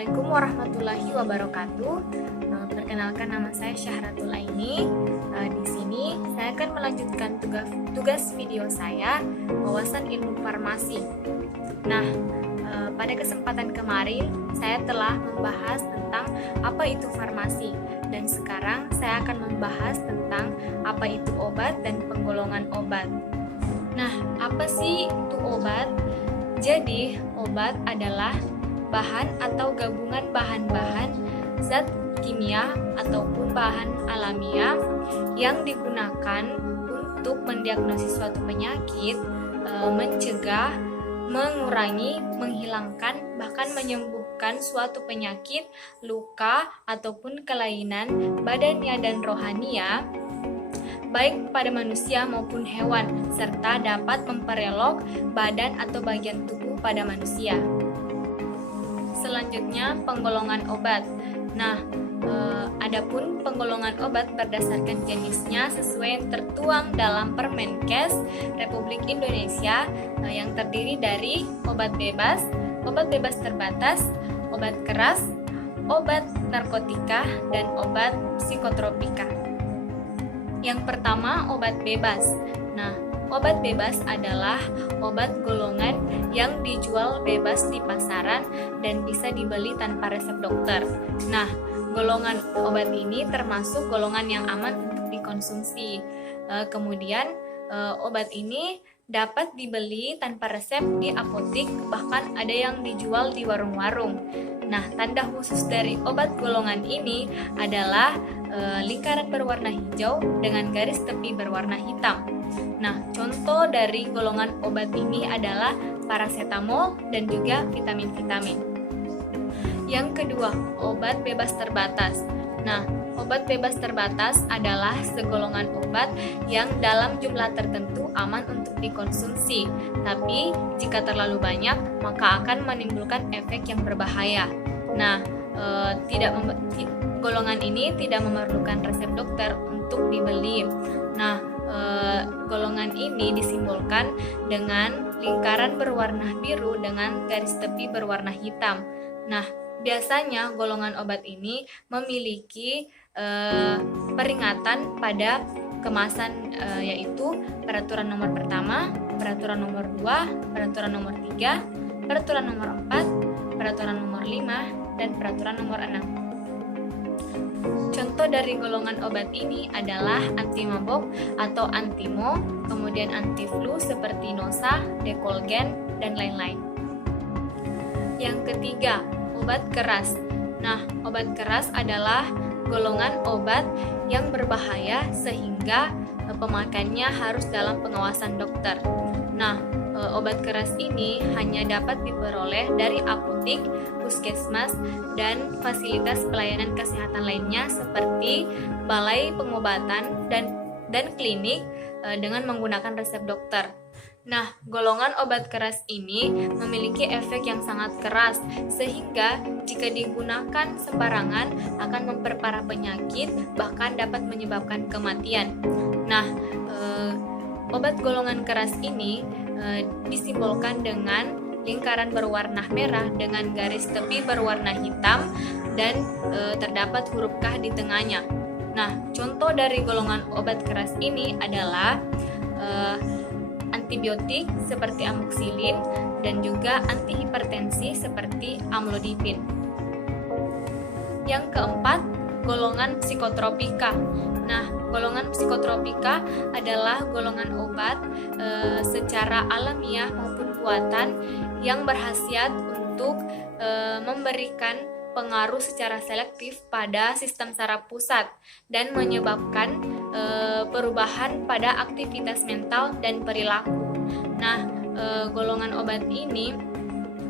Assalamualaikum warahmatullahi wabarakatuh. Perkenalkan, nama saya Syahratul Aini. Di sini saya akan melanjutkan tugas video saya, wawasan ilmu farmasi. Nah, pada kesempatan kemarin saya telah membahas tentang apa itu farmasi, dan sekarang saya akan membahas tentang apa itu obat dan penggolongan obat. Nah, apa sih itu obat? Jadi, obat adalah bahan atau gabungan bahan-bahan zat kimia ataupun bahan alamiah yang digunakan untuk mendiagnosis suatu penyakit, mencegah, mengurangi, menghilangkan, bahkan menyembuhkan suatu penyakit, luka, ataupun kelainan badannya dan rohania, baik pada manusia maupun hewan, serta dapat memperelok badan atau bagian tubuh pada manusia. Selanjutnya, penggolongan obat. Nah, adapun penggolongan obat berdasarkan jenisnya sesuai yang tertuang dalam Permenkes Republik Indonesia yang terdiri dari obat bebas terbatas, obat keras, obat narkotika, dan obat psikotropika. Yang pertama, obat bebas. Nah, obat bebas adalah obat golongan yang dijual bebas di pasaran dan bisa dibeli tanpa resep dokter. Nah, golongan obat ini termasuk golongan yang aman untuk dikonsumsi. Kemudian, obat ini dapat dibeli tanpa resep di apotik, bahkan ada yang dijual di warung-warung. Nah, tanda khusus dari obat golongan ini adalah lingkaran berwarna hijau dengan garis tepi berwarna hitam. Nah, contoh dari golongan obat ini adalah paracetamol dan juga vitamin-vitamin. Yang kedua, obat bebas terbatas. Nah, obat bebas terbatas adalah segolongan obat yang dalam jumlah tertentu aman untuk dikonsumsi, tapi jika terlalu banyak maka akan menimbulkan efek yang berbahaya. Nah, golongan ini tidak memerlukan resep dokter untuk dibeli. Nah, golongan ini disimbolkan dengan lingkaran berwarna biru dengan garis tepi berwarna hitam. Nah, biasanya golongan obat ini memiliki peringatan pada kemasan, yaitu peraturan nomor pertama, peraturan nomor 2, peraturan nomor 3, peraturan nomor 4, peraturan nomor 5, dan peraturan nomor 6. Contoh dari golongan obat ini adalah anti-mabok atau antimo, kemudian anti-flu seperti Nosa, Decolgen, dan lain-lain. Yang ketiga, obat keras. Nah, obat keras adalah golongan obat yang berbahaya sehingga pemakaiannya harus dalam pengawasan dokter. Nah, obat keras ini hanya dapat diperoleh dari apotik, puskesmas, dan fasilitas pelayanan kesehatan lainnya seperti balai pengobatan dan klinik dengan menggunakan resep dokter. Nah, golongan obat keras ini memiliki efek yang sangat keras sehingga jika digunakan sembarangan akan memperparah penyakit, bahkan dapat menyebabkan kematian. Nah, obat golongan keras ini disimbolkan dengan lingkaran berwarna merah dengan garis tepi berwarna hitam dan terdapat huruf K di tengahnya. Nah, contoh dari golongan obat keras ini adalah antibiotik seperti amoxicillin dan juga antihipertensi seperti amlodipin. Yang keempat, golongan psikotropika. Nah, golongan psikotropika adalah golongan obat secara alamiah maupun buatan yang berkhasiat untuk memberikan pengaruh secara selektif pada sistem saraf pusat dan menyebabkan perubahan pada aktivitas mental dan perilaku. Nah, golongan obat ini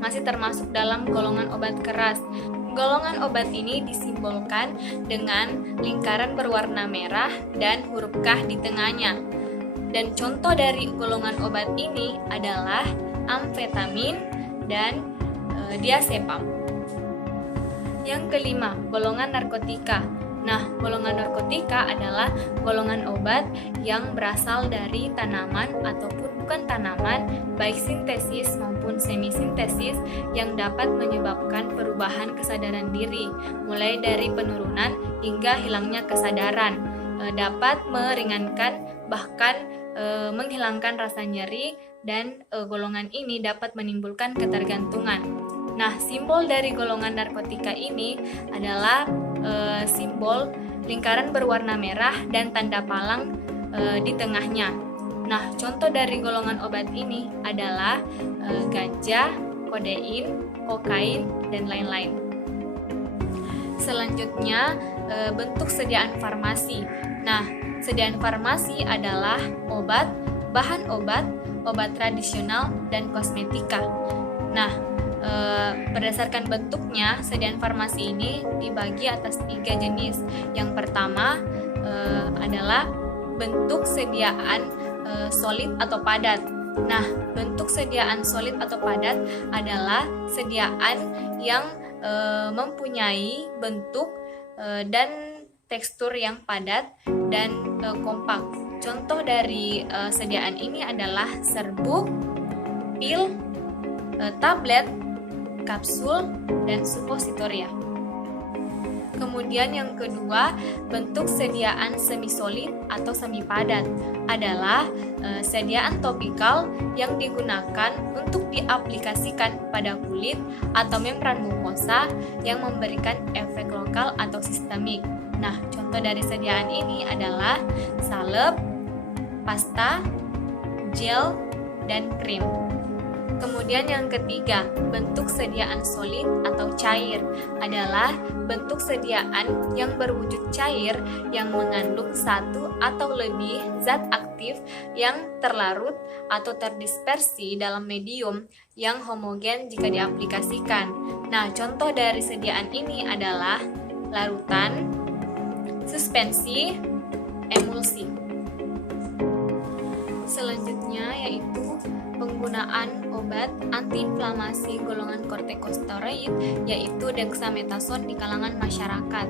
masih termasuk dalam golongan obat keras. Golongan obat ini disimbolkan dengan lingkaran berwarna merah dan huruf K di tengahnya. Dan contoh dari golongan obat ini adalah amfetamin dan diazepam. Yang kelima, golongan narkotika. Nah, golongan narkotika adalah golongan obat yang berasal dari tanaman ataupun bukan tanaman tanaman, baik sintesis maupun semi-sintesis, yang dapat menyebabkan perubahan kesadaran diri, mulai dari penurunan hingga hilangnya kesadaran, dapat meringankan bahkan menghilangkan rasa nyeri, dan golongan ini dapat menimbulkan ketergantungan. Nah, simbol dari golongan narkotika ini adalah simbol lingkaran berwarna merah dan tanda palang di tengahnya. Nah, contoh dari golongan obat ini adalah ganja, kodein, kokain, dan lain-lain. Selanjutnya, bentuk sediaan farmasi. Nah, sediaan farmasi adalah obat, bahan obat, obat tradisional, dan kosmetika. Nah, berdasarkan bentuknya, sediaan farmasi ini dibagi atas 3 jenis. Yang pertama adalah bentuk sediaan solid atau padat. Nah, bentuk sediaan solid atau padat adalah sediaan yang mempunyai bentuk dan tekstur yang padat dan kompak. Contoh dari sediaan ini adalah serbuk, pil, tablet, kapsul, dan supositoria. Kemudian yang kedua, bentuk sediaan semi-solid atau semi-padat adalah sediaan topikal yang digunakan untuk diaplikasikan pada kulit atau membran mukosa yang memberikan efek lokal atau sistemik. Nah, contoh dari sediaan ini adalah salep, pasta, gel, dan krim. Kemudian yang ketiga, bentuk sediaan solid atau cair adalah bentuk sediaan yang berwujud cair yang mengandung satu atau lebih zat aktif yang terlarut atau terdispersi dalam medium yang homogen jika diaplikasikan. Nah, contoh dari sediaan ini adalah larutan, suspensi, emulsi. Selanjutnya yaitu penggunaan obat antiinflamasi golongan kortikosteroid, yaitu dexamethasone di kalangan masyarakat.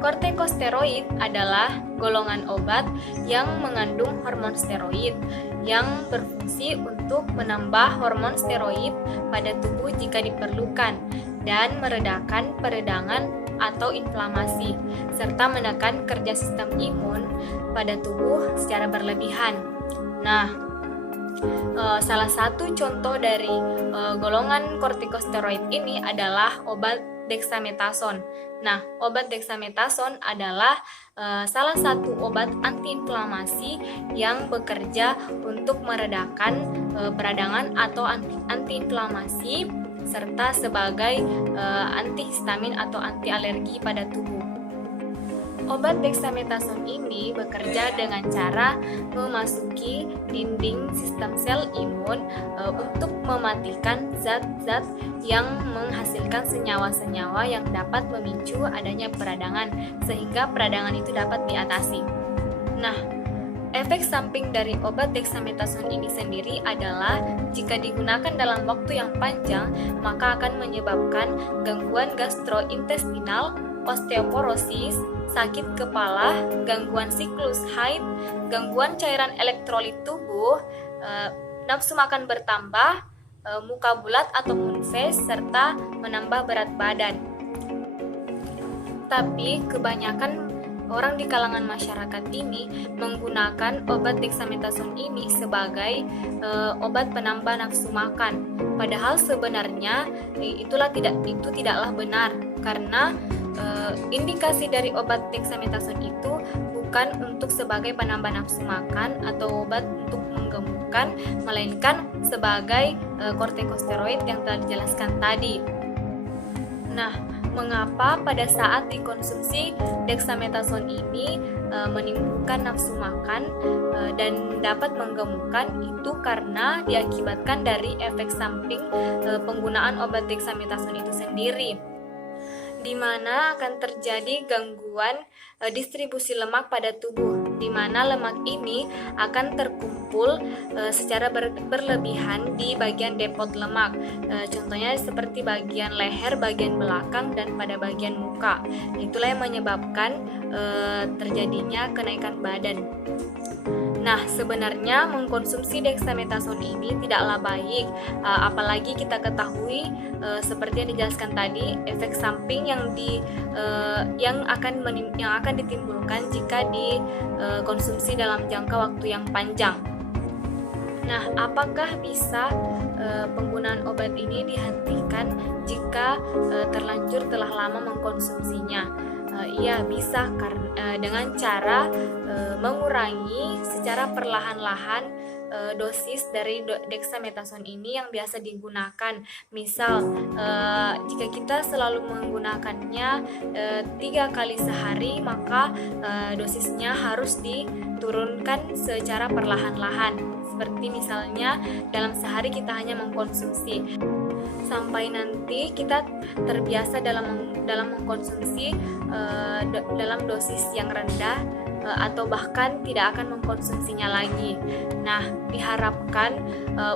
Kortikosteroid adalah golongan obat yang mengandung hormon steroid yang berfungsi untuk menambah hormon steroid pada tubuh jika diperlukan dan meredakan peredangan atau inflamasi, serta menekan kerja sistem imun pada tubuh secara berlebihan. Nah, salah satu contoh dari golongan kortikosteroid ini adalah obat dexamethasone. Nah, obat dexamethasone adalah salah satu obat antiinflamasi yang bekerja untuk meredakan peradangan atau antiinflamasi serta sebagai antihistamin atau anti alergi pada tubuh. Obat dexamethasone ini bekerja dengan cara memasuki dinding sistem sel imun untuk mematikan zat-zat yang menghasilkan senyawa-senyawa yang dapat memicu adanya peradangan, sehingga peradangan itu dapat diatasi. Nah, efek samping dari obat dexamethasone ini sendiri adalah jika digunakan dalam waktu yang panjang, maka akan menyebabkan gangguan gastrointestinal, osteoporosis, sakit kepala, gangguan siklus haid, gangguan cairan elektrolit tubuh, nafsu makan bertambah, muka bulat atau moon face, serta menambah berat badan. Tapi kebanyakan orang di kalangan masyarakat ini menggunakan obat dexamethasone ini sebagai obat penambah nafsu makan. Padahal sebenarnya itu tidaklah benar, karena indikasi dari obat dexamethasone itu bukan untuk sebagai penambah nafsu makan atau obat untuk menggemukkan, melainkan sebagai kortikosteroid yang telah dijelaskan tadi. Nah, mengapa pada saat dikonsumsi dexamethasone ini menimbulkan nafsu makan dan dapat menggemukkan? Itu karena diakibatkan dari efek samping penggunaan obat dexamethasone itu sendiri, di mana akan terjadi gangguan distribusi lemak pada tubuh, di mana lemak ini akan terkumpul secara berlebihan di bagian depot lemak. Contohnya seperti bagian leher, bagian belakang, dan pada bagian muka. Itulah yang menyebabkan terjadinya kenaikan badan. Nah, sebenarnya mengkonsumsi dexamethasone ini tidaklah baik, apalagi kita ketahui seperti yang dijelaskan tadi, efek samping yang akan ditimbulkan jika dikonsumsi dalam jangka waktu yang panjang. Nah, apakah bisa penggunaan obat ini dihentikan jika terlanjur telah lama mengkonsumsinya? Iya, bisa dengan cara mengurangi secara perlahan-lahan dosis dari dexamethasone ini yang biasa digunakan. Misal, jika kita selalu menggunakannya 3 kali sehari, maka dosisnya harus diturunkan secara perlahan-lahan. Seperti misalnya dalam sehari kita hanya mengkonsumsi sampai nanti kita terbiasa dalam mengkonsumsi dalam dosis yang rendah atau bahkan tidak akan mengkonsumsinya lagi. Nah, diharapkan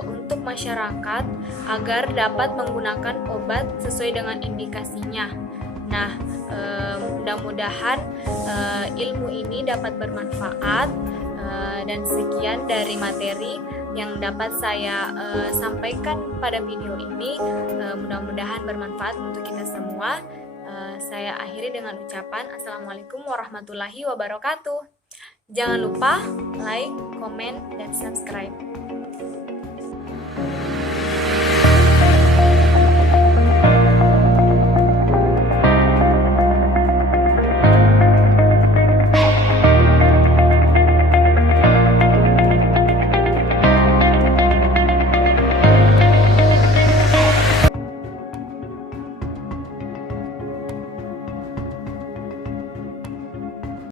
untuk masyarakat agar dapat menggunakan obat sesuai dengan indikasinya. Nah, mudah-mudahan ilmu ini dapat bermanfaat. Dan sekian dari materi yang dapat saya sampaikan pada video ini. Mudah-mudahan bermanfaat untuk kita semua. Saya akhiri dengan ucapan Assalamualaikum warahmatullahi wabarakatuh. Jangan lupa like, komen, dan subscribe.